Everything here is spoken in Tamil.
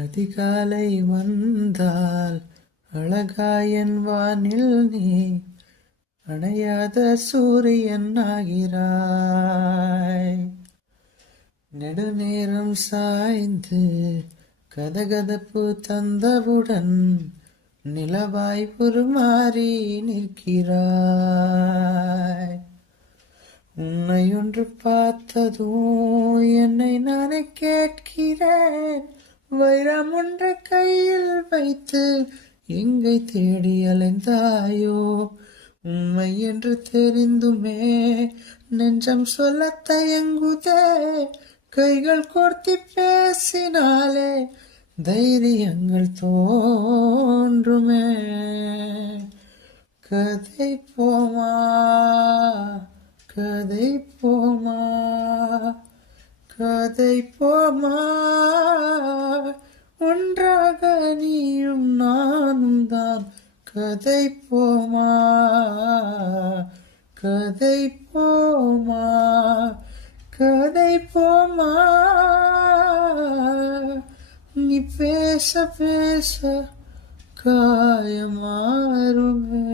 அதிகாலை வந்தால் அழகாயன் வானில் நீ அணையாத சூரியன் ஆகிறாய். நெடுநேரம் சாய்ந்து கதகதப்பு தந்தவுடன் நிலவாய் உருமாறி நிற்கிறாய். உன்னை ஒன்று பார்த்ததும் என்னை நானே கேட்கிறேன். வைரம் ஒன்றை கையில் வைத்து எங்கை தேடி அலைந்தாயோ? உண்மை என்று தெரிந்துமே நெஞ்சம் சொல்ல தயங்குதே. கைகள் கோர்த்தி பேசினாலே தைரியங்கள் தோன்றுமே. கதை போமா கதை போமா கதை போமா, ஒன்றாக நீயும் நானும் தான். கதை போமா கதை போமா கதை போமா, நீ பேச பேச காயமாறுமே.